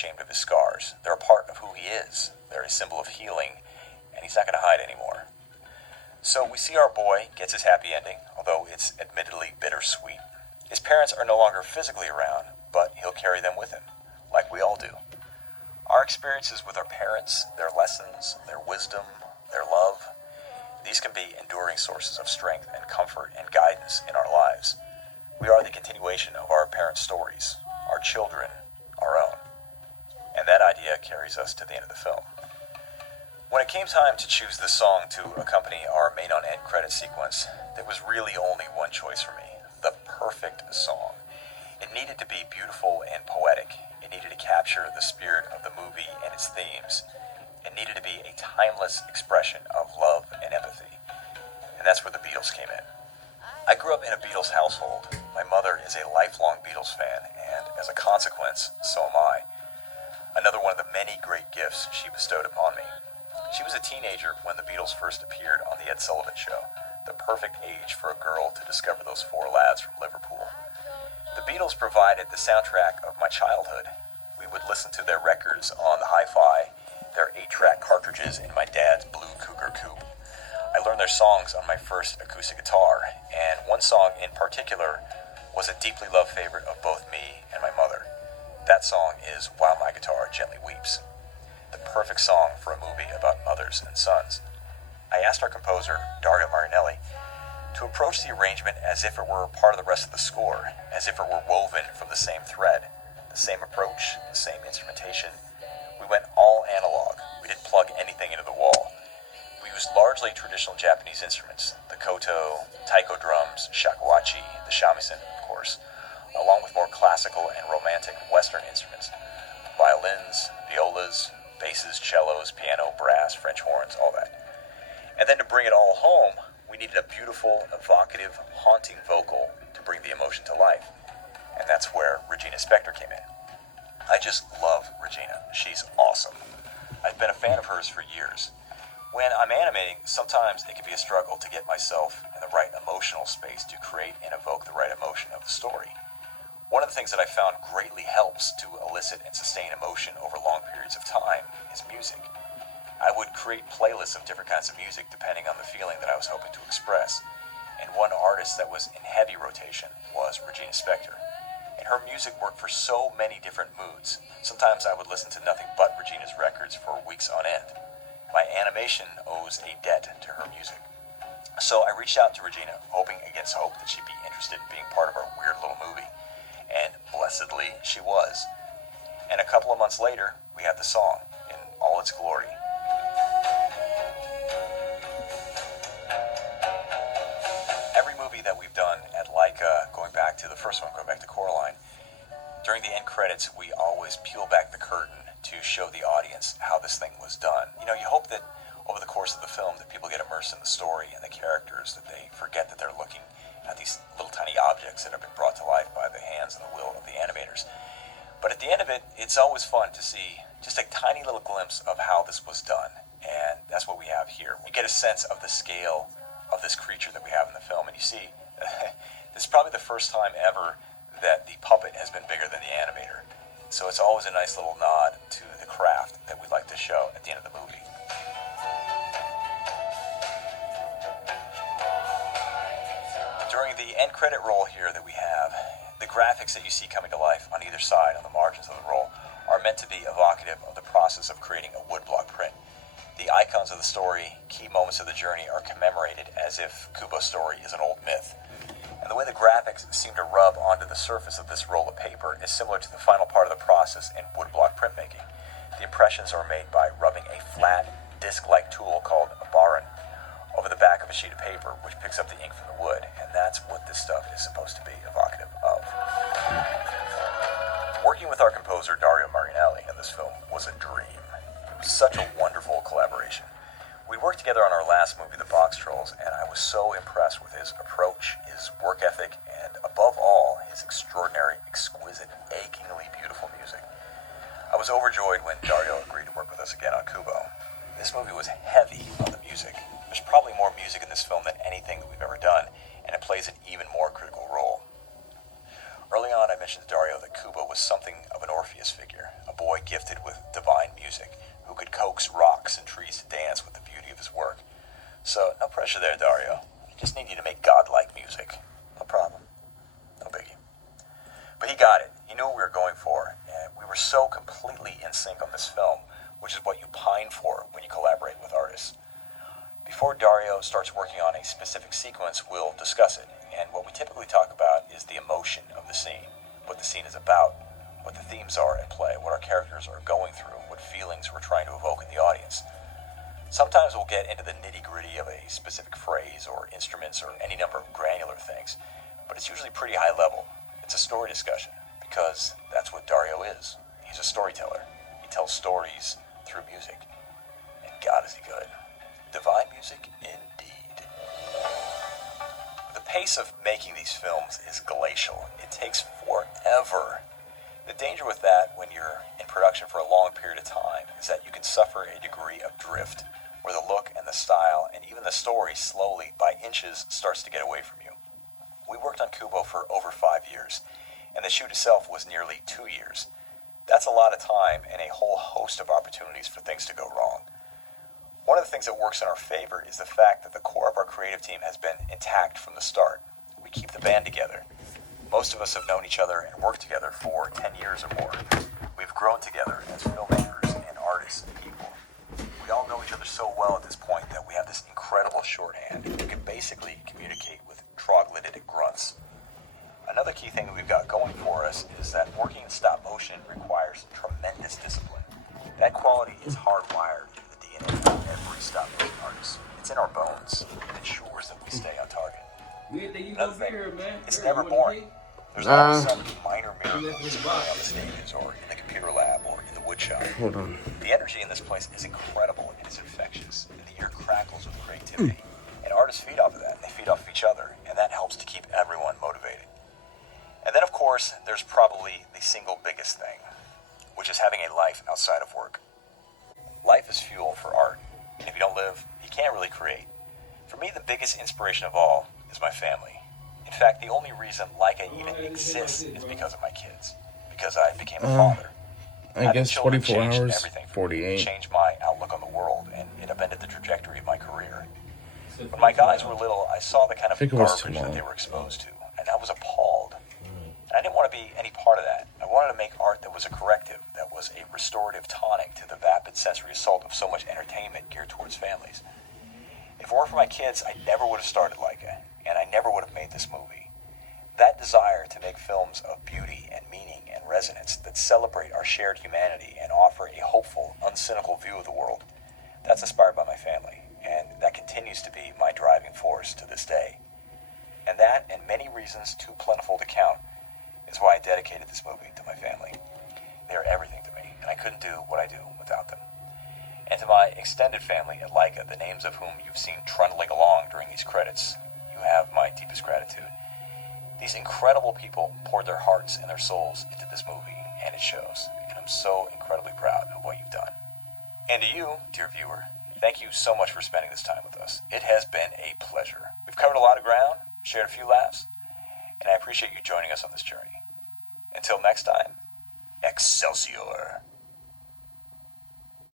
ashamed of his scars. They're a part of who he is. They're a symbol of healing, and he's not going to hide anymore. So we see our boy gets his happy ending, although it's admittedly bittersweet. His parents are no longer physically around, but he'll carry them with him, like we all do. Our experiences with our parents, their lessons, their wisdom, their love, these can be enduring sources of strength and comfort and guidance in our lives. We are the continuation of our parents' stories, our children, our own. And that idea carries us to the end of the film. When it came time to choose the song to accompany our main on-end credit sequence, there was really only one choice for me, the perfect song. It needed to be beautiful and poetic. It needed to capture the spirit of the movie and its themes. It needed to be a timeless expression of love and empathy. And that's where the Beatles came in. I grew up in a Beatles household. My mother is a lifelong Beatles fan, and as a consequence, so am I. Another one of the many great gifts she bestowed upon me. She was a teenager when the Beatles first appeared on The Ed Sullivan Show, the perfect age for a girl to discover those four lads from Liverpool. The Beatles provided the soundtrack of my childhood. We would listen to their records on the hi-fi, their 8-track cartridges in my dad's blue Cougar coupe. I learned their songs on my first acoustic guitar, and one song in particular was a deeply loved favorite of both me and my mother. That song is While My Guitar Gently Weeps, the perfect song for a movie about mothers and sons. I asked our composer, Dario Marinelli, to approach the arrangement as if it were part of the rest of the score, as if it were woven from the same thread, the same approach, the same instrumentation. We went all analog. We didn't plug anything into the wall. We used largely traditional Japanese instruments, the koto, taiko drums, shakuhachi, the shamisen, of course, along with more classical and romantic Western instruments, violins, violas, basses, cellos, piano, brass, French horns, all that. And then to bring it all home, we needed a beautiful, evocative, haunting vocal to bring the emotion to life. And that's where Regina Spektor came in. I just love Regina. She's awesome. I've been a fan of hers for years. When I'm animating, sometimes it can be a struggle to get myself in the right emotional space to create and evoke the right emotion of the story. One of the things that I found greatly helps to elicit and sustain emotion over long periods of time is music. I would create playlists of different kinds of music depending on the feeling that I was hoping to express. And one artist that was in heavy rotation was Regina Spektor. And her music worked for so many different moods. Sometimes I would listen to nothing but Regina's records for weeks on end. My animation owes a debt to her music. So I reached out to Regina, hoping against hope that she'd be interested in being part of our weird little movie. And blessedly, she was. And a couple of months later, we had the song in all its glory. Every movie that we've done at Leica, going back to the first one, going back to Coraline, during the end credits, we always peel back the curtain to show the audience how this thing was done. You know, you hope that over the course of the film that people get immersed in the story and the characters, that they forget that they're looking at these little tiny objects that have been brought to life by the hands and the will of the animators. But at the end of it, it's always fun to see just a tiny little glimpse of how this was done. And that's what we have here. You get a sense of the scale of this creature that we have in the film. And you see, this is probably the first time ever that the puppet has been bigger than the animator. So it's always a nice little nod to the craft that we like to show at the end of the movie. During the end credit roll here that we have, the graphics that you see coming to life on either side, on the margins of the roll, are meant to be evocative of the process of creating a woodblock print. The icons of the story, key moments of the journey, are commemorated as if Kubo's story is an old myth. And the way the graphics seem to rub onto the surface of this roll of paper is similar to the final part of the process in woodblock printmaking. The impressions are made by rubbing a flat, disc-like tool called a baron over the back of a sheet of paper, which picks up the ink from the wood, and that's what this stuff is supposed to be evocative of. Working with our composer Dario Marinelli in this film was a dream. It was such a wonderful collaboration. We worked together on our last movie, The Box Trolls, and I was so impressed with his approach, his work ethic, and above all, his extraordinary, exquisite, achingly beautiful music. I was overjoyed when Dario agreed to work with us again on Kubo. This movie was heavy on the music. There's probably more music in this film than anything that we've ever done, and it plays an even more critical role. Early on, I mentioned to Dario that Kubo was something of an Orpheus figure, a boy gifted with divine music, who could coax rocks and trees to dance with the beauty of his work. So, no pressure there, Dario. I just need you to make godlike music. No problem. No biggie. But he got it. He knew what we were going for, and we were so completely in sync on this film, which is what you pine for when you collaborate with artists. Before Dario starts working on a specific sequence, we'll discuss it, and what we typically talk about is the emotion of the scene, what the scene is about, what the themes are at play, what our characters are going through, what feelings we're trying to evoke in the audience. Sometimes we'll get into the nitty-gritty of a specific phrase or instruments or any number of granular things, but it's usually pretty high level. It's a story discussion, because that's what Dario is. He's a storyteller. He tells stories through music. And God is he good. Divine music indeed. The pace of making these films is glacial. It takes forever. The danger with that when you're in production for a long period of time is that you can suffer a degree of drift, where the look and the style and even the story slowly, by inches, starts to get away from you. We worked on Kubo for over 5 years, and the shoot itself was nearly 2 years. That's a lot of time and a whole host of opportunities for things to go wrong. One of the things that works in our favor is the fact that the core of our creative team has been intact from the start. We keep the band together. Most of us have known each other and worked together for 10 years or more. We've grown together as filmmakers and artists and people. We all know each other so well at this point that we have this incredible shorthand. We can basically communicate with troglodytic grunts. Another key thing that we've got going for us is that working in stop motion requires tremendous discipline. That quality is hardwired into the DNA of every stop motion artist. It's in our bones. It ensures that we stay on target. Another thing, it's never boring. There's always some minor miracle on the stages or in the computer lab or in the woodshop. Hold on. The energy in this place is incredible and it's infectious, and the air crackles with creativity. And artists feed off of that, and they feed off of each other, and that helps to keep everyone motivated. And then, of course, there's probably the single biggest thing, which is having a life outside of work. Life is fuel for art, and if you don't live, you can't really create. For me, the biggest inspiration of all is my family. In fact, the only reason Leica even exists is because of my kids, because I became a father. I guess 44 hours, everything. 48. It changed my outlook on the world, and it upended the trajectory of my career. When my guys were little, I saw the kind of garbage that they were exposed to, and I was appalled. And I didn't want to be any part of that. I wanted to make art that was a corrective, that was a restorative tonic to the vapid sensory assault of so much entertainment geared towards families. If it weren't for my kids, I never would have started Leica, and I never would have made this movie. That desire to make films of beauty and meaning and resonance that celebrate our shared humanity and offer a hopeful, uncynical view of the world, that's inspired by my family, and that continues to be my driving force to this day. And that, and many reasons too plentiful to count, is why I dedicated this movie to my family. They are everything to me, and I couldn't do what I do without them. And to my extended family at Leica, the names of whom you've seen trundling along during these credits, you have my deepest gratitude. These incredible people poured their hearts and their souls into this movie, and it shows. And I'm so incredibly proud of what you've done. And to you, dear viewer, thank you so much for spending this time with us. It has been a pleasure. We've covered a lot of ground, shared a few laughs, and I appreciate you joining us on this journey. Until next time, Excelsior.